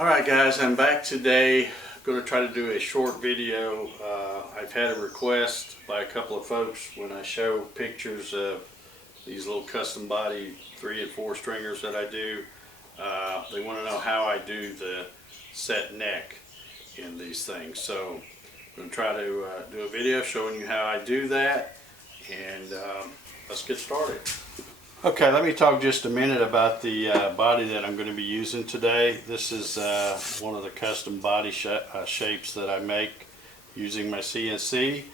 Alright guys, I'm back today. I'm going to try to do a short video. I've had a request by a couple of folks when I show pictures of these little custom body 3 and 4 stringers that I do. They want to know how I do the set neck in these things. So I'm going to try to do a video showing you how I do that, and let's get started. Okay, let me talk just a minute about the body that I'm going to be using today. This is one of the custom body shapes that I make using my CNC.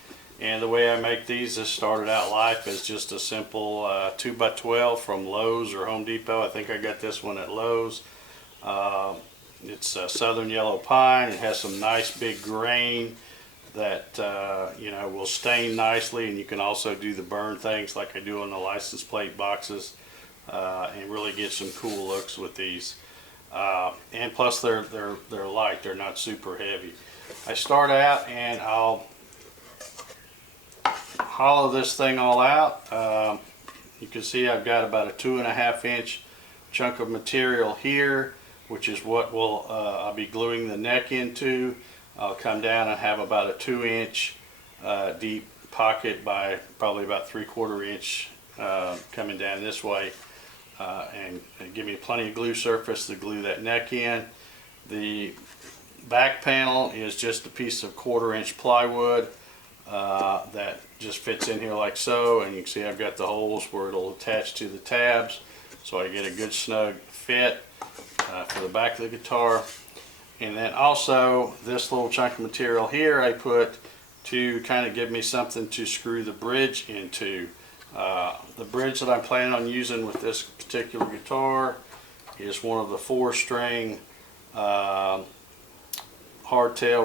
And the way I make these, this started out life as just a simple 2x12 from Lowe's or Home Depot. I think I got this one at Lowe's. It's a southern yellow pine. It has some nice big grain that will stain nicely, and you can also do the burn things like I do on the license plate boxes, and really get some cool looks with these. And plus they're light, they're not super heavy. I start out and I'll hollow this thing all out. You can see I've got about a 2.5 inch chunk of material here, which is what I'll be gluing the neck into. I'll come down and have about a 2 inch deep pocket by probably about 3/4 inch coming down this way, and give me plenty of glue surface to glue that neck in. The back panel is just a piece of 1/4 inch plywood that just fits in here like so, and you can see I've got the holes where it'll attach to the tabs, so I get a good snug fit for the back of the guitar. And then also this little chunk of material here I put to kind of give me something to screw the bridge into. The bridge that I'm planning on using with this particular guitar is one of the 4-string hardtail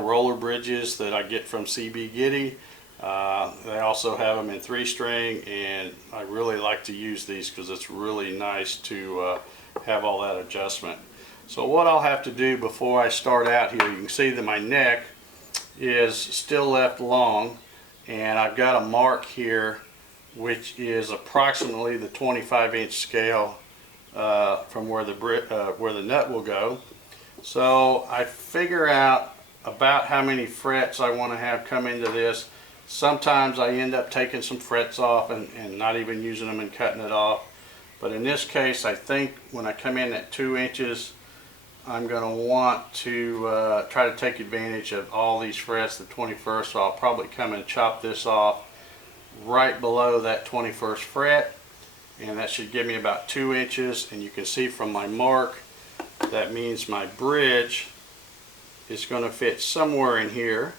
roller bridges that I get from CB Giddy. They also have them in 3-string, and I really like to use these because it's really nice to have all that adjustment. So what I'll have to do before I start out here, you can see that my neck is still left long, and I've got a mark here which is approximately the 25 inch scale from where the nut will go. So I figure out about how many frets I want to have come into this. Sometimes I end up taking some frets off and not even using them and cutting it off. But in this case, I think when I come in at 2 inches, I'm going to want to try to take advantage of all these frets, the 21st, so I'll probably come and chop this off right below that 21st fret, and that should give me about 2 inches. And you can see from my mark, that means my bridge is going to fit somewhere in here,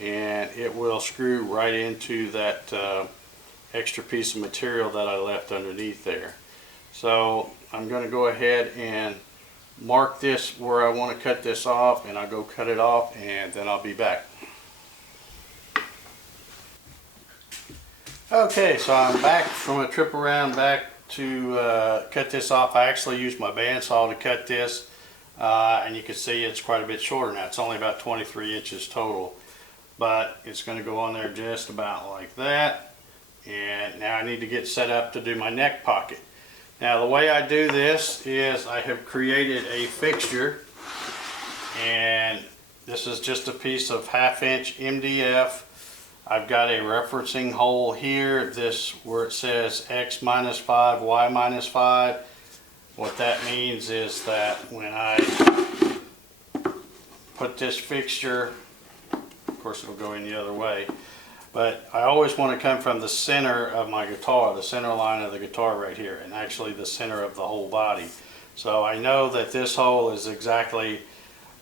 and it will screw right into that extra piece of material that I left underneath there. So I'm going to go ahead and mark this where I want to cut this off, and I'll go cut it off, and then I'll be back. Okay, so I'm back from a trip around back to cut this off. I actually used my bandsaw to cut this, and you can see it's quite a bit shorter now. It's only about 23 inches total, but it's going to go on there just about like that. And now I need to get set up to do my neck pocket. Now the way I do this is I have created a fixture, and this is just a piece of 1/2 inch MDF. I've got a referencing hole here, this where it says X -5, Y -5. What that means is that when I put this fixture, of course it'll go in the other way, but I always want to come from the center of my guitar, the center line of the guitar right here, and actually the center of the whole body. So I know that this hole is exactly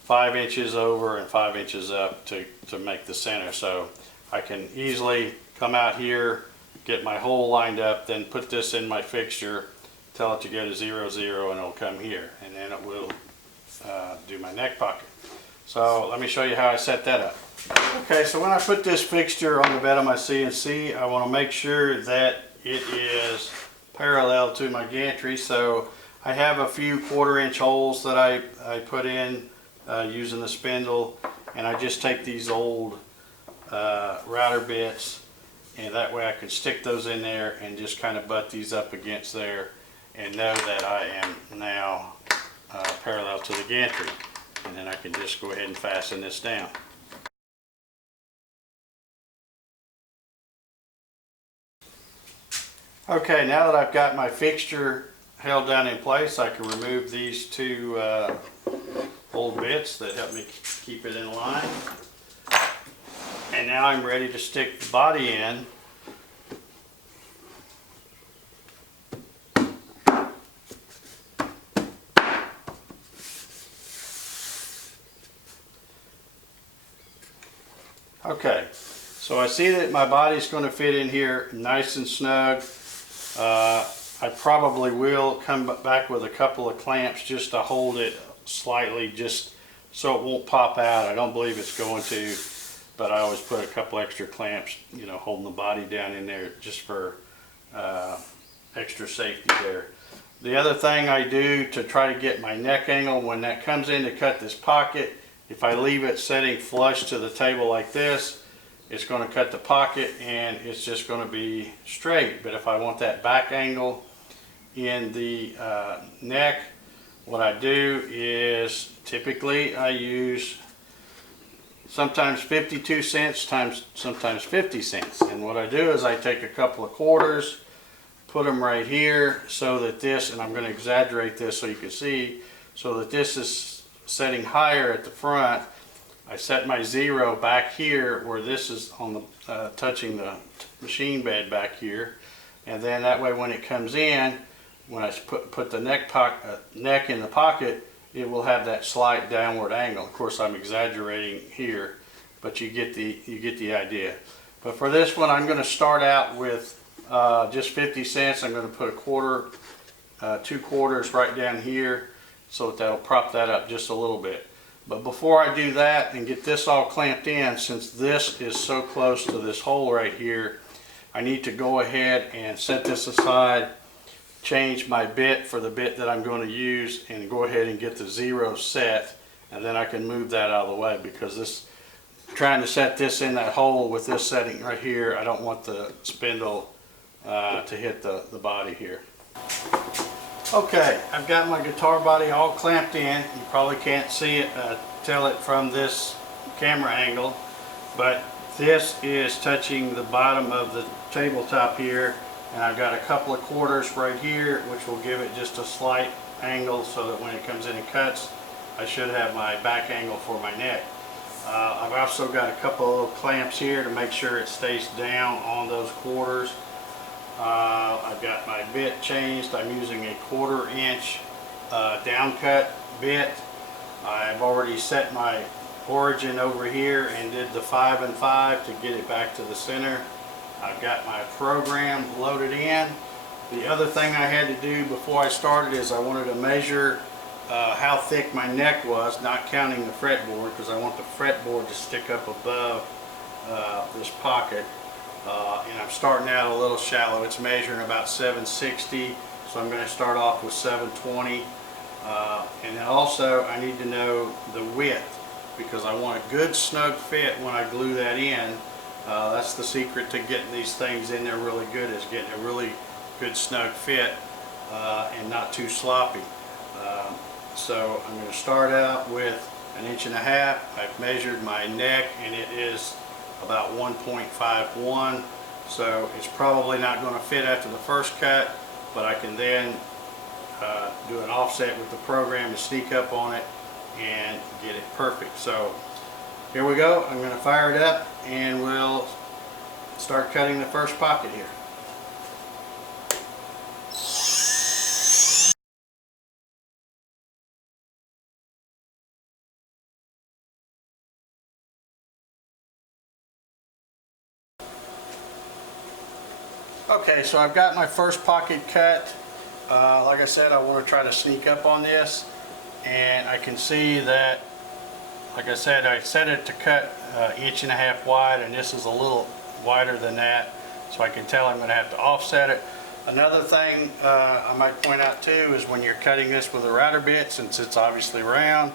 5 inches over and 5 inches up to make the center. So I can easily come out here, get my hole lined up, then put this in my fixture, tell it to go to 0, 0, and it'll come here, and then it will do my neck pocket. So let me show you how I set that up. Okay, so when I put this fixture on the bed of my CNC, I want to make sure that it is parallel to my gantry. So I have a few 1/4 inch holes that I put in using the spindle, and I just take these old router bits, and that way I can stick those in there and just kind of butt these up against there and know that I am now parallel to the gantry. and then I can just go ahead and fasten this down. Okay, now that I've got my fixture held down in place, I can remove these two old bits that help me keep it in line. And now I'm ready to stick the body in. Okay, so I see that my body's going to fit in here nice and snug. I probably will come back with a couple of clamps just to hold it slightly, just so it won't pop out. I don't believe it's going to, but I always put a couple extra clamps, you know, holding the body down in there just for extra safety there. The other thing I do to try to get my neck angle when that comes in to cut this pocket, if I leave it setting flush to the table like this, it's going to cut the pocket and it's just going to be straight. But if I want that back angle in the neck, what I do is typically I use sometimes 52 cents times sometimes 50 cents. And what I do is I take a couple of quarters, put them right here so that this, and I'm going to exaggerate this so you can see, so that this is setting higher at the front. I set my 0 back here where this is on the touching the machine bed back here, and then that way when it comes in, when I put the neck in the pocket, it will have that slight downward angle. Of course, I'm exaggerating here, but you get the idea. But for this one, I'm going to start out with just 50 cents. I'm going to put a quarter, 2 quarters right down here, so that'll prop that up just a little bit. But before I do that and get this all clamped in, since this is so close to this hole right here, I need to go ahead and set this aside, change my bit for the bit that I'm going to use, and go ahead and get the 0 set, and then I can move that out of the way, because this, trying to set this in that hole with this setting right here, I don't want the spindle to hit the body here. Okay, I've got my guitar body all clamped in. You probably can't see it, tell it from this camera angle, but this is touching the bottom of the tabletop here, and I've got a couple of quarters right here, which will give it just a slight angle so that when it comes in and cuts, I should have my back angle for my neck. I've also got a couple of little clamps here to make sure it stays down on those quarters. I've got my bit changed. I'm using a 1/4 inch down cut bit. I've already set my origin over here and did the 5 and 5 to get it back to the center. I've got my program loaded in. The other thing I had to do before I started is I wanted to measure how thick my neck was, not counting the fretboard, because I want the fretboard to stick up above this pocket. And I'm starting out a little shallow. It's measuring about 760, so I'm going to start off with 720. And then also I need to know the width, because I want a good snug fit when I glue that in. That's the secret to getting these things in there really good, is getting a really good snug fit and not too sloppy. So I'm going to start out with 1.5 inches. I've measured my neck and it is about 1.51, so it's probably not going to fit after the first cut, but I can then do an offset with the program to sneak up on it and get it perfect. So here we go. I'm going to fire it up and we'll start cutting the first pocket here. Okay, so I've got my first pocket cut. Like I said, I want to try to sneak up on this, and I can see that, like I said, I set it to cut 1.5 inches wide, and this is a little wider than that, so I can tell I'm going to have to offset it. Another thing I might point out too is when you're cutting this with a router bit, since it's obviously round,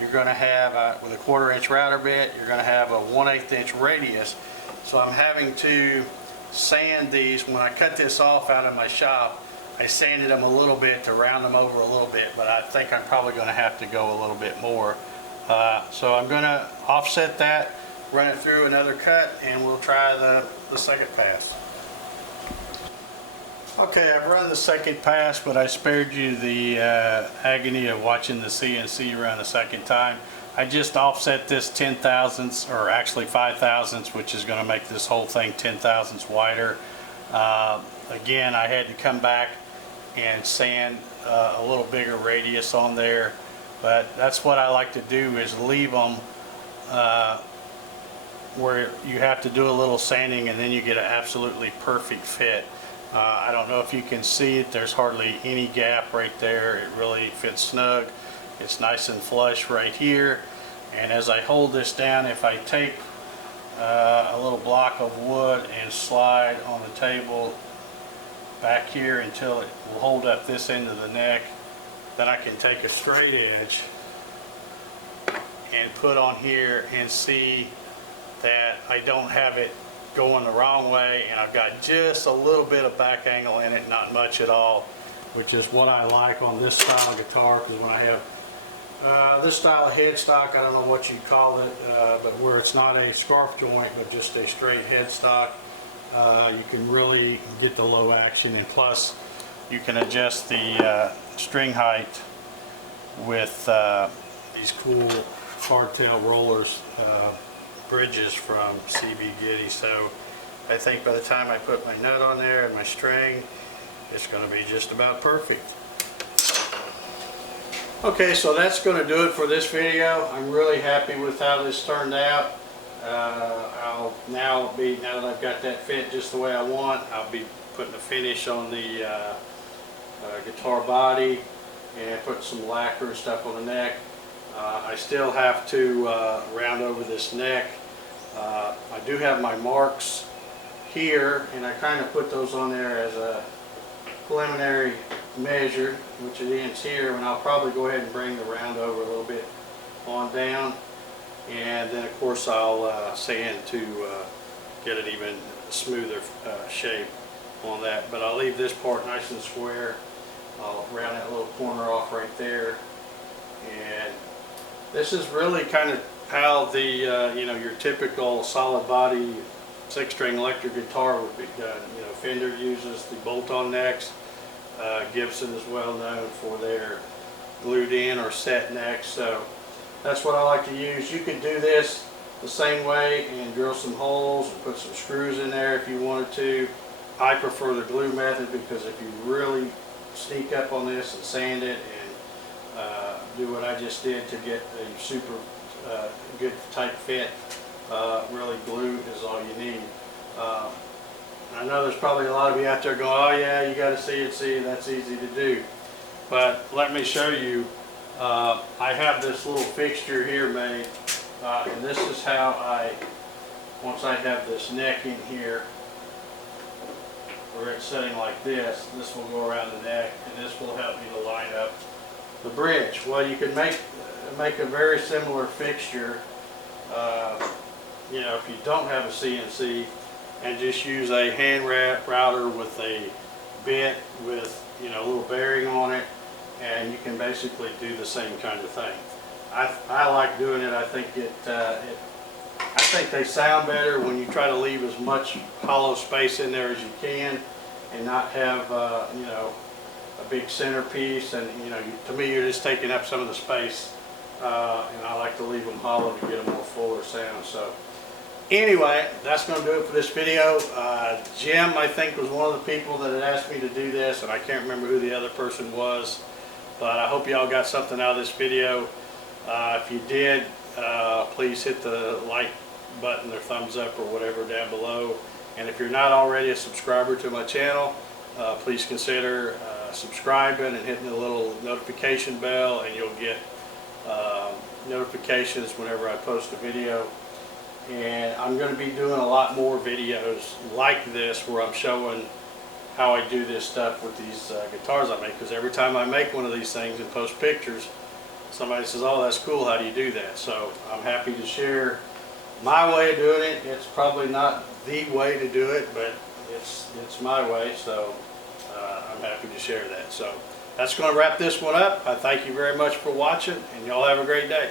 you're going to have, with a 1/4 inch router bit, you're going to have a 1/8 inch radius. So I'm having to sand these. When I cut this off out of my shop, I sanded them a little bit to round them over a little bit, but I think I'm probably going to have to go a little bit more So I'm going to offset that, run it through another cut, and we'll try the second pass. Okay, I've run the second pass, but I spared you the agony of watching the CNC run a second time. I just offset this 10 thousandths, or actually 5 thousandths, which is going to make this whole thing 10 thousandths wider. Again, I had to come back and sand a little bigger radius on there, but that's what I like to do, is leave them where you have to do a little sanding and then you get an absolutely perfect fit. I don't know if you can see it, there's hardly any gap right there. It really fits snug. It's nice and flush right here. And as I hold this down, if I take a little block of wood and slide on the table back here until it will hold up this end of the neck, then I can take a straight edge and put on here and see that I don't have it going the wrong way, and I've got just a little bit of back angle in it, not much at all, which is what I like on this style of guitar. Because when I have this style of headstock, I don't know what you call it, but where it's not a scarf joint but just a straight headstock, you can really get the low action, and plus you can adjust the string height with these cool hardtail rollers, bridges from CB Gitty. So I think by the time I put my nut on there and my string, it's going to be just about perfect. Okay, so that's going to do it for this video. I'm really happy with how this turned out. Now that I've got that fit just the way I want, I'll be putting a finish on the guitar body and putting some lacquer and stuff on the neck. I still have to round over this neck. I do have my marks here, and I kind of put those on there as a preliminary measure, which it ends here, and I'll probably go ahead and bring the round over a little bit on down, and then of course I'll sand to get an even smoother shape on that. But I'll leave this part nice and square. I'll round that little corner off right there, and this is really kind of how the your typical solid body 6-string electric guitar would be done. Fender uses the bolt-on necks. Gibson is well known for their glued in or set necks. So that's what I like to use. You could do this the same way and drill some holes and put some screws in there if you wanted to. I prefer the glue method, because if you really sneak up on this and sand it and do what I just did to get a super good tight fit, really glue is all you need. I know there's probably a lot of you out there going, oh yeah, you got to CNC, that's easy to do. But let me show you. I have this little fixture here made, and this is how once I have this neck in here, where it's sitting like this will go around the neck, and this will help me to line up the bridge. Well, you can make a very similar fixture, if you don't have a CNC, and just use a hand router with a bit with a little bearing on it, and you can basically do the same kind of thing. I like doing it. I think I think they sound better when you try to leave as much hollow space in there as you can, and not have a big centerpiece. And to me, you're just taking up some of the space, and I like to leave them hollow to get a more fuller sound. So anyway, that's going to do it for this video. Jim, I think, was one of the people that had asked me to do this, and I can't remember who the other person was, but I hope y'all got something out of this video. If you did, please hit the like button or thumbs up or whatever down below. And if you're not already a subscriber to my channel, please consider subscribing and hitting the little notification bell, and you'll get notifications whenever I post a video. And I'm going to be doing a lot more videos like this, where I'm showing how I do this stuff with these guitars I make, because every time I make one of these things and post pictures, somebody says, oh, that's cool, how do you do that? So I'm happy to share my way of doing it. It's probably not the way to do it, but it's my way, so I'm happy to share that. So that's going to wrap this one up. I thank you very much for watching, and y'all have a great day.